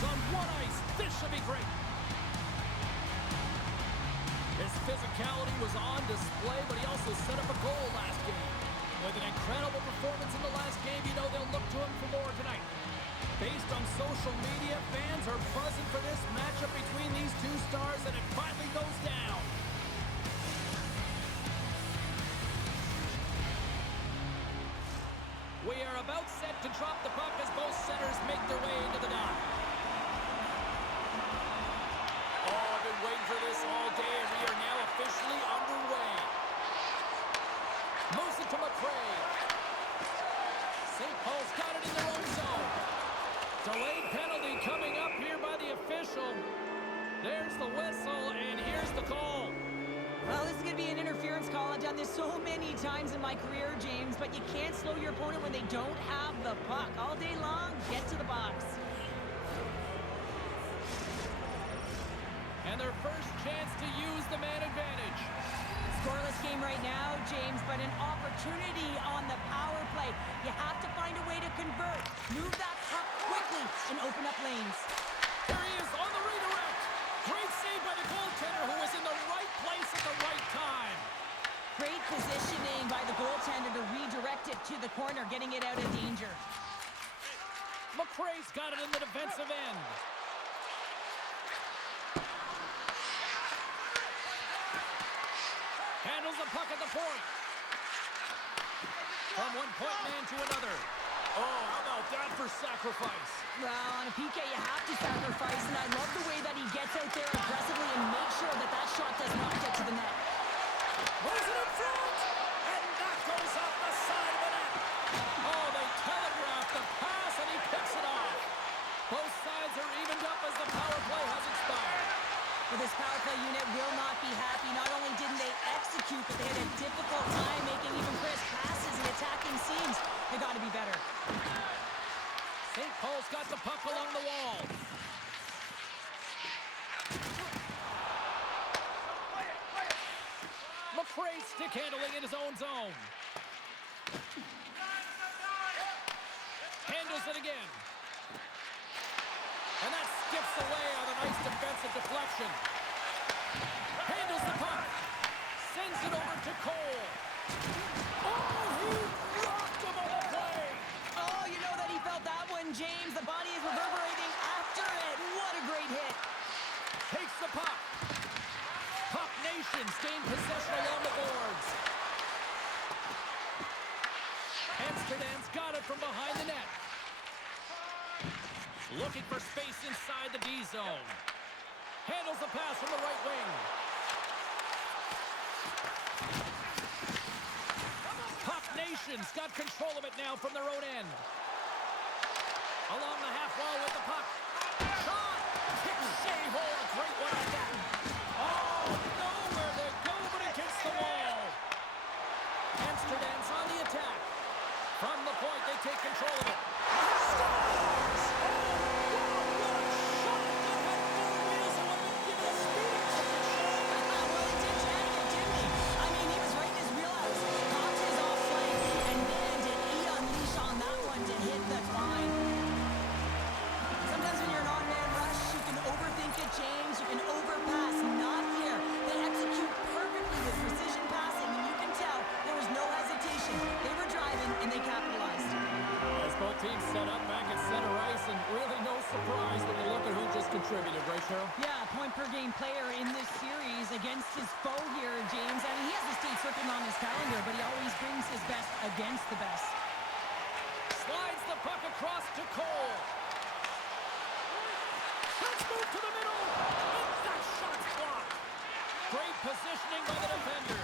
He's on one ice. This should be great. His physicality was on display, but he also set up a goal last game. With an incredible performance in the last game, you know they'll look to him for more tonight. Based on social media, fans are buzzing for this matchup between these two stars, and it finally goes down. We are about set to drop the puck as both centers make their way into the dot. Oh, I've been waiting for this all day, and we are now officially underway. Moves it to McRae. St. Paul's got it in their own zone. Delayed penalty coming up here by the official. There's the whistle, and here's the call. Well, this is going to be an interference call. I've done this so many times in my career, James, but you can't slow your opponent when they don't have the puck. All day long, get to the box. And their first chance to use the man advantage. Scoreless game right now, James, but an opportunity on the power play. You have to find a way to convert. Move that puck quickly and open up lanes. There he is on the redirect. Great save by the goaltender, who was in the right place at the right time. Great positioning by the goaltender to redirect it to the corner, getting it out of danger. McRae's got it in the defensive end. Handles the puck at the point. From one point man to another. Oh, how about that for sacrifice? Well, on a PK, you have to sacrifice, and I love the way that he gets out there aggressively and makes sure that that shot does not get to the net. Was it in front? And that goes off the side of the net. Oh, they telegraphed the pass, and he picks it off. Both sides are evened up as the power play has expired. Well, this power play unit will not be happy. Not only didn't they execute, but they had a difficult time making even crisp passes and attacking seams. They got to be better. St. Paul's got the puck along the wall. McRae stick handling in his own zone. Handles it again. And that skips away on a nice defensive deflection. Handles the puck. Sends it over to Cole. Oh, he rocked him on the play. Oh, you know that he felt that one, James. The body is reverberating after it. What a great hit. Takes the puck. Puck Nation gained possession along the boards. Amsterdam's got it from behind the net. Looking for space inside the D zone. Handles the pass from the right wing. Puck Nation's got control of it now from their own end. Along the half wall with the puck. Shot! Kick save hole. A great one at that. Oh, nowhere they go but against the wall. Amsterdam's on the attack. From the point, they take control of it. Scores! James, you can overpass, not here. They execute perfectly with precision passing, and you can tell there was no hesitation. They were driving, and they capitalized. As both teams set up back at center ice, and really no surprise when you look at who just contributed, right, Cheryl? Yeah, point-per-game player in this series against his foe here, James. I mean, he has the state circuit on his calendar, but he always brings his best against the best. Slides the puck across to Cole. Let's move to the middle. And that shot's blocked. Great positioning by the defender.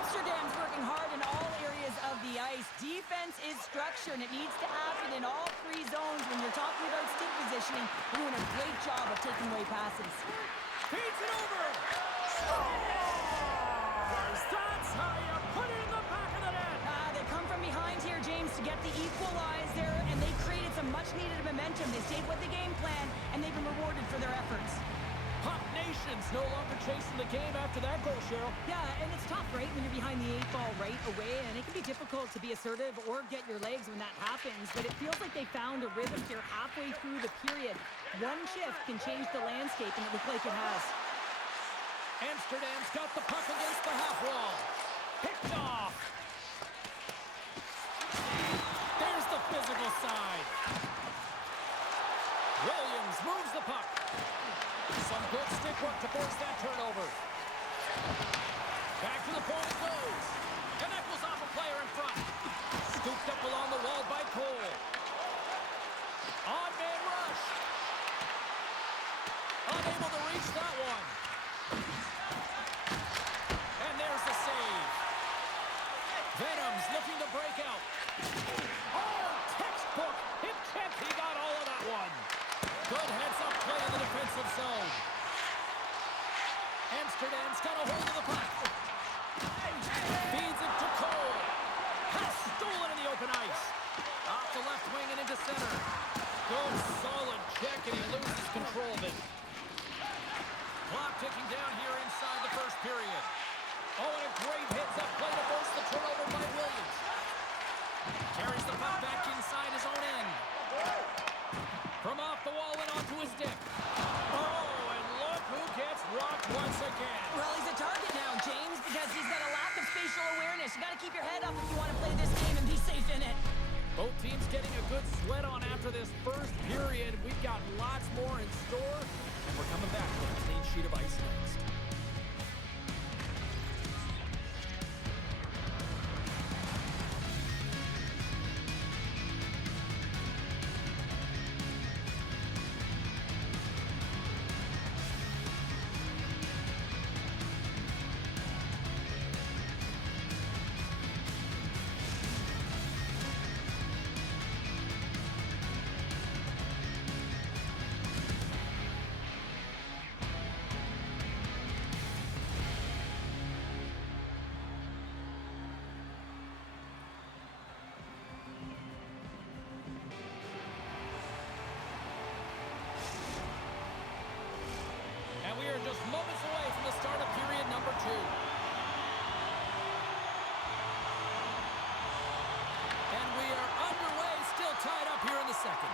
Amsterdam's working hard in all areas of the ice. Defense is structure, and it needs to happen in all three zones. When you're talking about stick positioning, they're doing a great job of taking away passes. Feeds it over. Scores! That's how you put it in the back of the net. They come from behind here, James, to get the equalizer, and they created some much-needed momentum. They stayed with the game plan, and they've been rewarded for their efforts. Puck Nation's no longer chasing the game after that goal, Cheryl. Yeah, and it's tough, right, when you're behind the 8 ball right away, and it can be difficult to be assertive or get your legs when that happens, but it feels like they found a rhythm here halfway through the period. One shift can change the landscape, and it looked like it has. Amsterdam's got the puck against the half wall. Picked off. There's the physical side. Williams moves the puck. Some good stick work to force that turnover. Back to the point it goes. And that goes off a player in front. Scooped up along the wall by Cole. On-man rush. Unable to reach that one. And there's the save. Venom's looking to break out. Oh, textbook. Hip check. He got all of that one. Good heads-up play in the defensive zone. Amsterdam's got a hold of the puck. Feeds it to Cole. Has stolen in the open ice. Off the left wing and into center. Good solid check, and he loses control of it. Clock ticking down here inside the first period. Oh, and a great heads-up play to force the turnover by Williams. Carries the puck back inside his own end. From off the wall and onto his stick. Oh, and look who gets rocked once again. Well, he's a target now, James, because he's got a lack of spatial awareness. You got to keep your head up if you want to play this game and be safe in it. Both teams getting a good sweat on after this first period. We've got lots more in store, and we're coming back with a clean sheet of ice next. And we are just moments away from the start of period number 2. And we are underway, still tied up here in the second.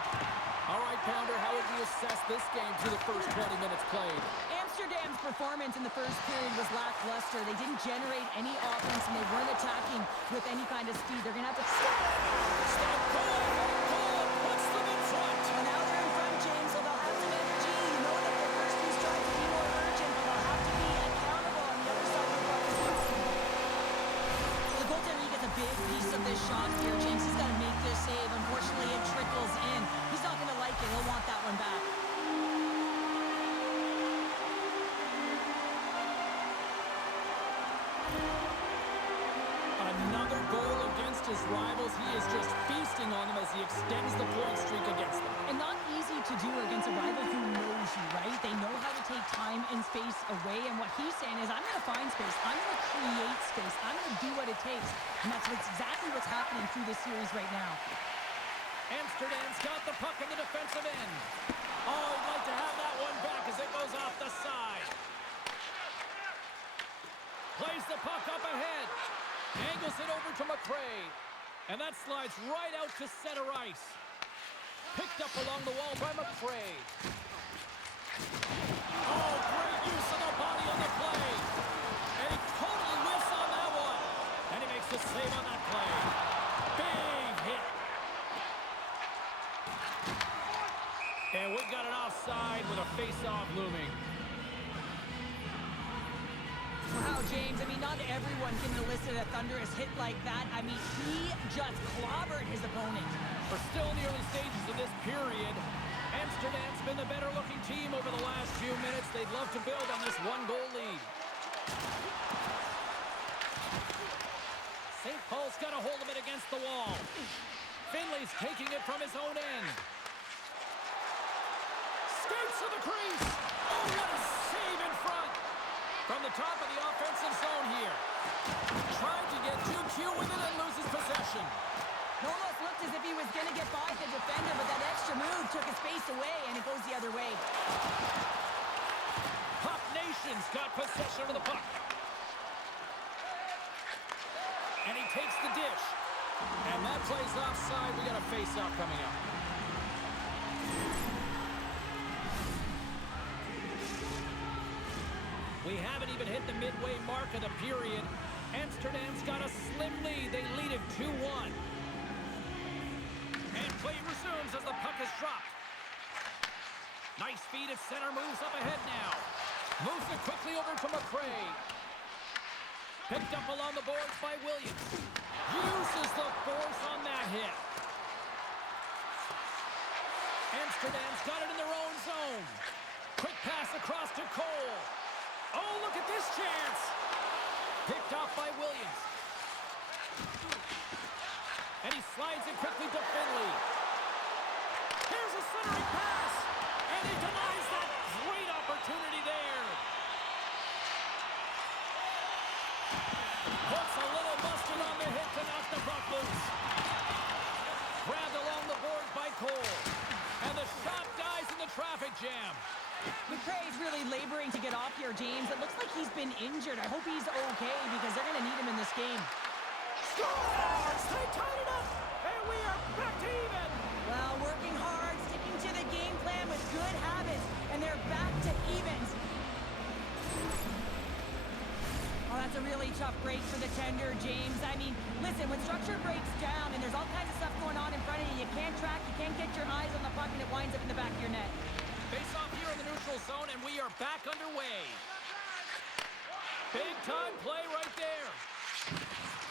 All right, Pounder, how would you assess this game through the first 20 minutes played? Amsterdam's performance in the first period was lackluster. They didn't generate any offense, and they weren't attacking with any kind of speed. They're going to have to Stop Cole puts them in front. Well, now they're in front, James, so they'll have some energy. You know that their first few strikes will be more urgent, but they'll have to be accountable on the other side of the puck as well. So the goaltender, he gets a big piece of this shot here, James. He's got to make this save. Unfortunately, it trickles in. He's not going to like it. He'll want that one back. Another goal against his rivals. He is just feasting on them as he extends the point streak against them. And not easy to do against a rival who knows you, right? They know how to take time and space away, and what he's saying is, I'm going to find space. I'm going to create space. I'm going to do what it takes. And that's exactly what's happening through this series right now. Amsterdam's got the puck in the defensive end. Oh, he'd like to have that one back as it goes off the side. Plays the puck up ahead. Angles it over to McRae. And that slides right out to center ice. Picked up along the wall by McRae. Oh, great use of the body on the play. And he totally whiffs on that one. And he makes the save on that play. Big hit. And we've got an offside with a face-off looming. Wow, James, I mean, not everyone can elicit a thunderous hit like that. I mean, he just clobbered his opponent. We're still in the early stages of this period. Amsterdam's been the better-looking team over the last few minutes. They'd love to build on this one-goal lead. St. Paul's got a hold of it against the wall. Finley's taking it from his own end. Skates to the crease. Oh, what a save in front. From the top of the offensive zone here. Tried to get 2Q with it and loses possession. It almost looked as if he was going to get by the defender, but that extra move took his space away, and it goes the other way. Puck Nation's got possession of the puck. And he takes the dish. And that plays offside. We got a face-off coming up. We haven't even hit the midway mark of the period. Amsterdam's got a slim lead. They lead it 2-1. And play resumes as the puck is dropped. Nice feed at center, moves up ahead now. Moves it quickly over to McRae. Picked up along the boards by Williams. Uses the force on that hit. Amsterdam's got it in their own zone. Quick pass across to Cole. Oh, look at this chance. Picked off by Williams. And he slides it quickly to Finley. Here's a centering pass. And he denies that great opportunity there. Puts a little mustard on the hit to knock the puck loose. Grabbed along the boards by Cole. And the shot dies in the traffic jam. McRae's really laboring to get off here, James. It looks like he's been injured. I hope he's okay because they're going to need him in this game. Scores! They tied it up! And we are back to even! Well, working hard, sticking to the game plan with good habits, and they're back to evens. Oh, that's a really tough break for the tender, James. I mean, listen, when structure breaks down and there's all kinds of stuff going on in front of you, you can't track, you can't get your eyes on the puck, and it winds up in the back of your net. Face off here in the neutral zone, and we are back underway. Big time play right there.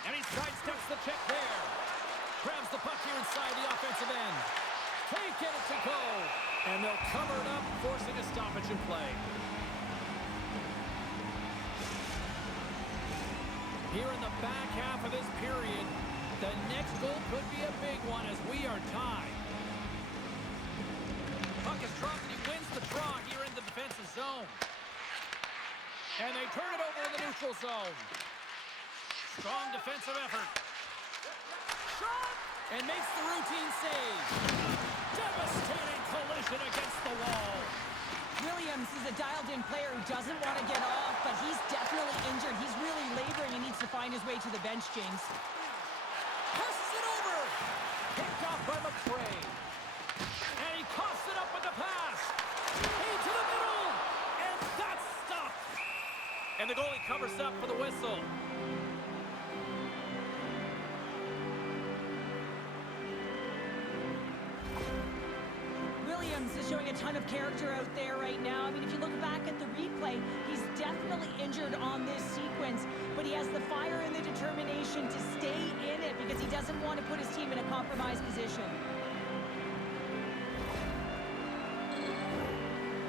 And he sidesteps the check there. Grabs the puck here inside the offensive end. Can't get it to go. And they'll cover it up, forcing a stoppage in play. Here in the back half of this period, the next goal could be a big one as we are tied. Puck is dropped and he wins the draw here in the defensive zone. And they turn it over in the neutral zone. Strong defensive effort. Shot! And makes the routine save. Devastating collision against the wall. Williams is a dialed-in player who doesn't want to get off, but he's definitely injured. He's really laboring and needs to find his way to the bench, James. Passes it over. Picked off by McRae. And he coughs it up with the pass. Into the middle. And that's stopped. And the goalie covers up for the whistle. Williams is showing a ton of character out there right now. I mean, if you look back at the replay, he's definitely injured on this sequence, but he has the fire and the determination to stay in it because he doesn't want to put his team in a compromised position.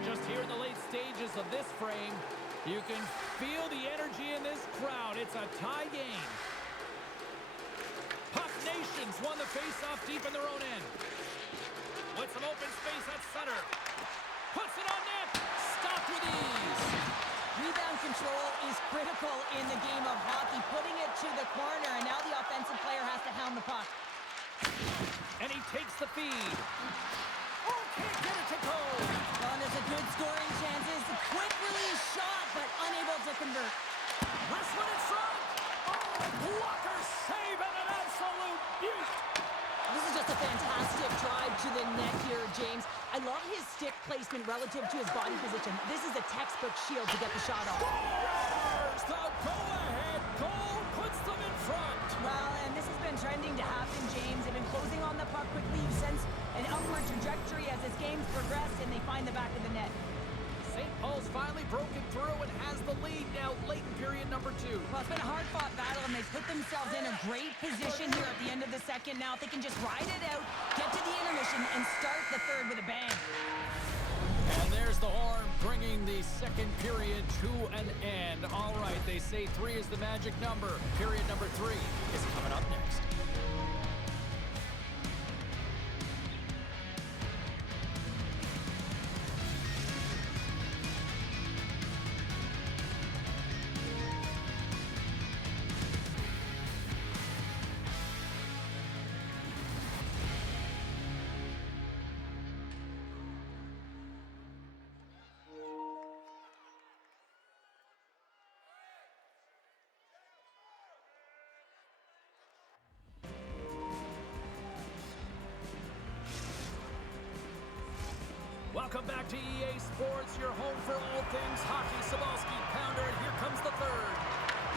Just here in the late stages of this frame, you can feel the energy in this crowd. It's a tie game. Puck Nations won the face-off deep in their own end. With some open space at center. Puts it on net. Stopped with ease. Rebound control is critical in the game of hockey. Putting it to the corner, and now the offensive player has to hound the puck. And he takes the feed. Oh, can't get it to go. Well, and there's a good scoring chances. A quick release shot, but unable to convert. Wrist one in front. Oh, blocker save and an absolute beaut. This is just a fantastic drive to the net here, James. I love his stick placement relative to his body position. This is a textbook shield to get the shot off. Scores! The go-ahead goal puts them in front. Well, and this has been trending to happen, James. They've been closing on the puck quickly. You've sensed an upward trajectory as this game's progressed, and they find the back of the net. St. Paul's finally broken through and has the lead now late in period number 2. Well, it's been a hard-fought battle, and they've put themselves in a great position here at the end of the second. Now, if they can just ride it out, get to the intermission, and start the third with a bang. And there's the horn bringing the second period to an end. All right, they say 3 is the magic number. Period number 3 is coming up next. Welcome back to EA Sports, your home for all things hockey. Sabalski, pounder, and here comes the third.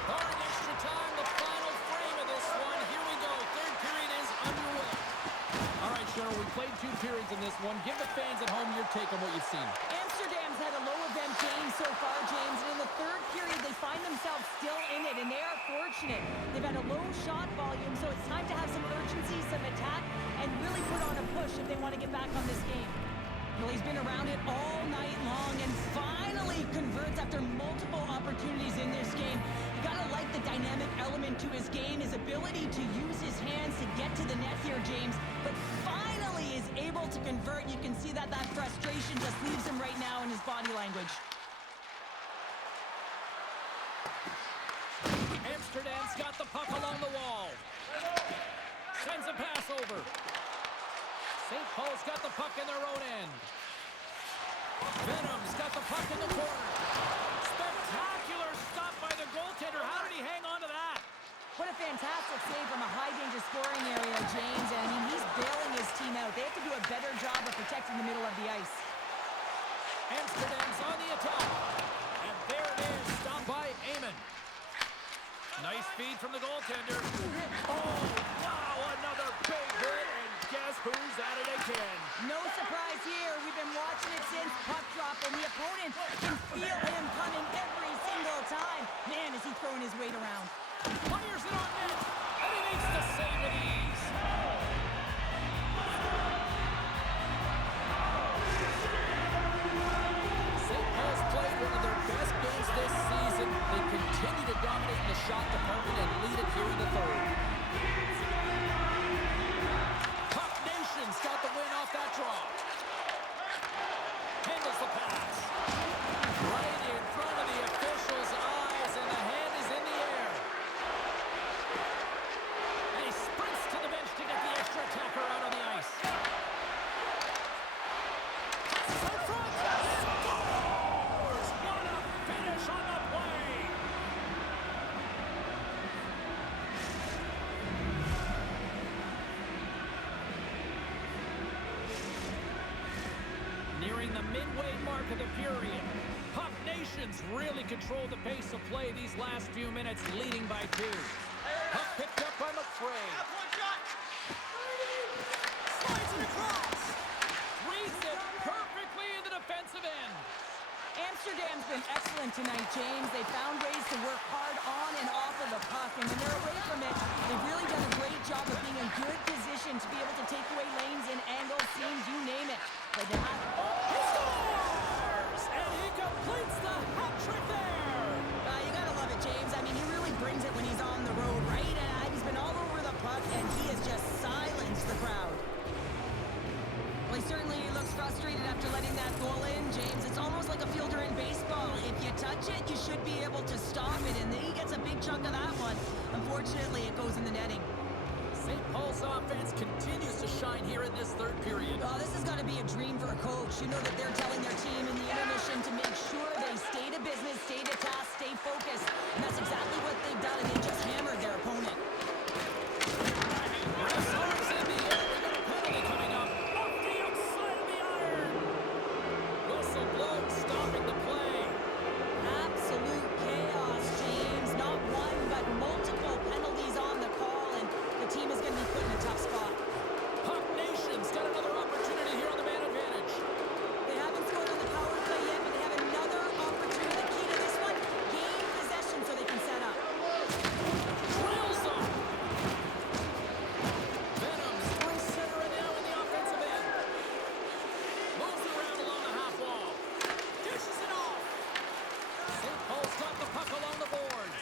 Barring extra time, the final frame of this one. Here we go. Third period is underway. All right, Cheryl, we played 2 periods in this one. Give the fans at home your take on what you've seen. Amsterdam's had a low event game so far, James, and in the third period, they find themselves still in it, and they are fortunate. They've had a low shot volume, so it's time to have some urgency, some attack, and really put on a push if they want to get back on this game. Well, he's been around it all night long and finally converts after multiple opportunities in this game. You gotta like the dynamic element to his game, his ability to use his hands to get to the net here, James. But finally is able to convert. You can see that frustration just leaves him right now in his body language. Amsterdam's got the puck along the wall. Sends a pass over. St. Paul's got the puck in their own end. Venom's got the puck in the corner. Spectacular stop by the goaltender. How did he hang on to that? What a fantastic save from a high-danger scoring area, James. And I mean, he's bailing his team out. They have to do a better job of protecting the middle of the ice. Amsterdam's on the attack. And there it is. Stopped by Amon. Nice feed from the goaltender. Oh, wow, another big hit. And guess who's at it again? No surprise here. We've been watching it since puck drop, and the opponent can feel him coming every single time. Man, is he throwing his weight around. Fires it on net, and he makes the save with ease. St. Paul's played one of their best games this season. They continue to dominate in the shot department and lead it here in the third. Puck Nation's got the win off that draw. Handles the pass. Right in front of the official's eyes, and the hand is in the air. And he sprints to the bench to get the extra attacker out on the ice. Passes out front. Scores! What a finish on the play! Nearing the midway mark of the period. Puck Nations really controlled the pace of play these last few minutes, leading by 2. Puck picked up by McFray. Slides it across. Reads it perfectly in the defensive end. Amsterdam's been excellent tonight, James. They found ways to work hard on and off of the puck, and when they're away from it, they've really done a great job of being in good position to be able to take away lanes and angles, seams, you name it. But they have... He scores! And he completes the hat trick there! You gotta love it, James. I mean, he really brings it when he's on the road, right? And he's been all over the puck, and he has just silenced the crowd. Well, he certainly looks frustrated after letting that goal in, James. It's almost like a fielder in baseball. If you touch it, you should be able to stop it, and he gets a big chunk of that one. Unfortunately, it goes in the netting. St. Paul's offense continues to shine here in this third period. Oh, this has got to be a dream for a coach. You know that they're telling their team in the intermission to make sure they stay to business, stay to task, stay focused. And that's exactly what they've done, and they just hammered their opponent. Ref's arms in the air. We got a penalty coming up. Off the outside of the iron. Whistle blows, stopping the play. Absolute chaos, James. Not one, but multiple penalties on the call, and the team is going to be put in a tough spot. Puck Nation's got another opportunity here on the man advantage. They haven't scored on the power play yet, but they have another opportunity. The key to this one, gain possession so they can set up. Drills them. Venom's through center and now in the offensive end. Moves it around along the half wall. Dishes it off. St. Paul's got the puck along the boards.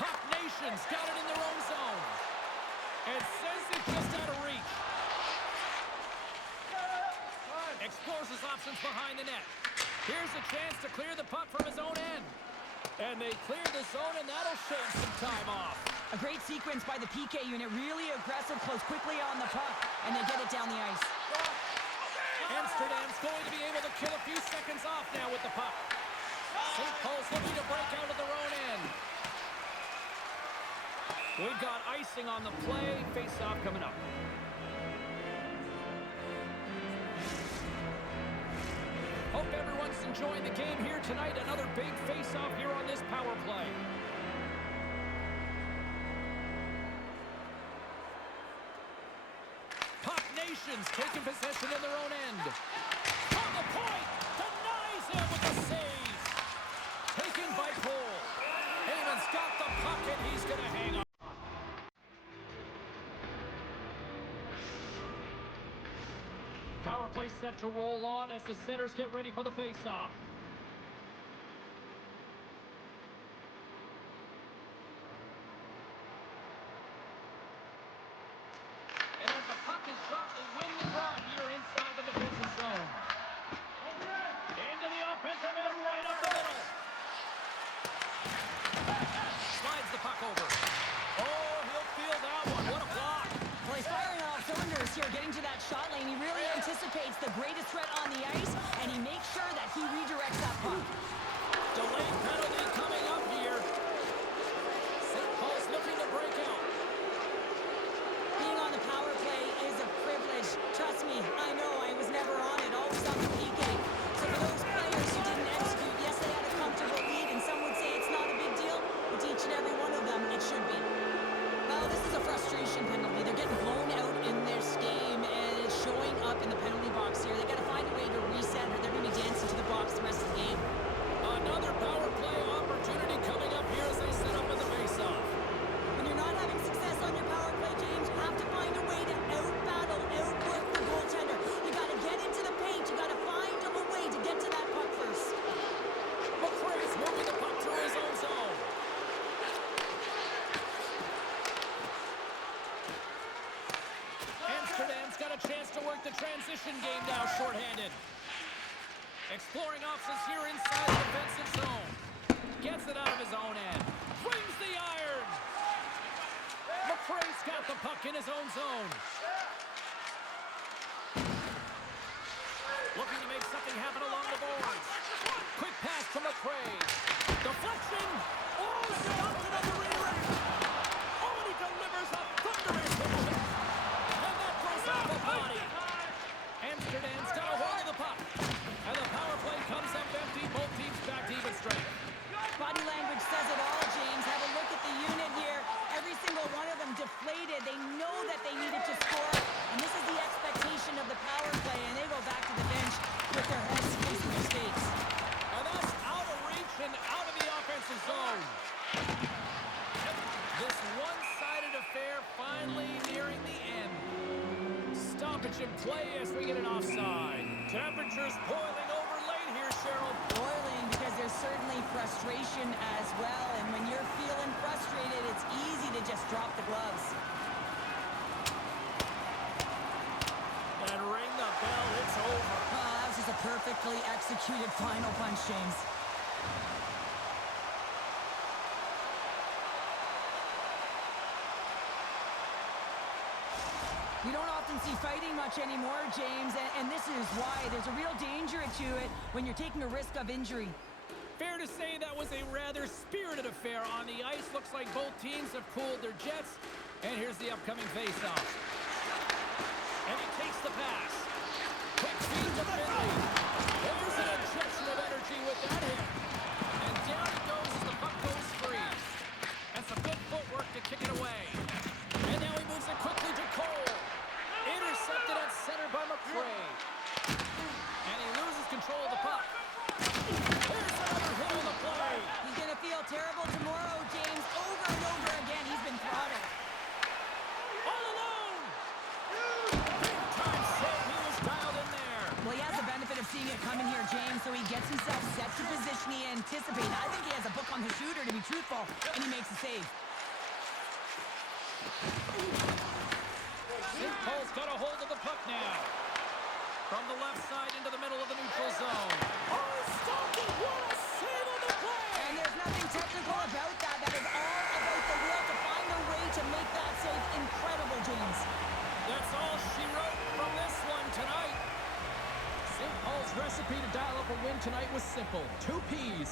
Puck Nation's got it in their own zone. And sends it just out of reach. Explores his options behind the net. Here's a chance to clear the puck from his own end. And they clear the zone, and that'll shave some time off. A great sequence by the PK unit. Really aggressive, close quickly on the puck, and they get it down the ice. Amsterdam's going to be able to kill a few seconds off now with the puck. St. Paul's looking to break out of their own end. We've got icing on the play. Face-off coming up. Hope everyone's enjoying the game here tonight. Another big face-off here on this power play. Puck Nation's taking possession in their own end. On the point, denies him with the save. Taken by Cole. Heyman's got the puck and he's going to hang on. Power play set to roll on as the centers get ready for the face-off. And as the puck is dropped, they win the run here inside the defensive zone. Into the offensive end, right up the middle. Slides the puck over. Oh, he'll feel that one. What a block. Well, he's firing off cylinders here, getting to that shot lane. He really anticipates the greatest threat on the ice, and he makes sure that he redirects that puck. Delayed penalty coming up here. St. Paul's looking to break out. Being on the power play is a privilege. Trust me, I know I was never on it, always on the PK. So for those players who didn't execute, yes, they had a comfortable lead, and some would say it's not a big deal. But to each and every one of them, it should be. Well, this is a frustration penalty. They're getting blown out in this game, and it's showing up in the penalty box here. They got to find a way to reset, or they're going to be dancing to the box the rest of the game. Another power play opportunity coming up here as they set up in the face-off. When you're not having success on your power play, James, you have to find a way to out-battle, outwork the goaltender. You got to get into the paint. You got to find a way to get to that puck first. McRae's moving the puck through his own zone. Amsterdam's got a chance to work the transition game now, shorthanded. Exploring options here inside the defensive zone. Gets it out of his own end. Brings the iron. McRae's got the puck in his own zone. Looking to make something happen along the boards. Quick pass to McRae. Deflection. Oh, stopped it on the redirect. Oh, and he delivers a thunderous hit. And that throws off the body. Amsterdam's got a hold of the puck. And the power play comes up empty. Both teams back to even strength. Body language says it all, James. Have a look at the unit here. Every single one of them deflated. They know that they needed to score. And this is the expectation of the power play. And they go back to the bench with their heads facing their skates. And that's out of reach and out of the offensive zone. This one-sided affair finally nearing the end. Stoppage in play as we get an offside. Temperatures boiling over late here, Cheryl. Boiling because there's certainly frustration as well. And when you're feeling frustrated, it's easy to just drop the gloves. And ring the bell, it's over. That was just a perfectly executed final punch, James. We don't often see fighting much anymore, James, and this is why. There's a real danger to it when you're taking a risk of injury. Fair to say that was a rather spirited affair on the ice. Looks like both teams have cooled their jets. And here's the upcoming face-off. And he takes the pass. Quick feed to Finley. There's an injection of energy with that hit. And down it goes as the puck goes free. And some good footwork to kick it away. And now he moves it quickly to Cole. Intercepted at center by McRae. And he loses control of the puck. Here's another hit on the play. He's going to feel terrible tomorrow, James. Over and over again, he's been throttled. All alone. Big time save. He was dialed in there. Well, he has the benefit of seeing it coming here, James, so he gets himself set to position he anticipates. I think he has a book on the shooter, to be truthful, and he makes a save. St. Paul's got a hold of the puck now. From the left side into the middle of the neutral zone. Oh, stopped it. What a save on the play. And there's nothing technical about that. That is all about the will to find a way to make that save incredible, James. That's all she wrote from this one tonight. St. Paul's recipe to dial up a win tonight was simple. 2 Ps.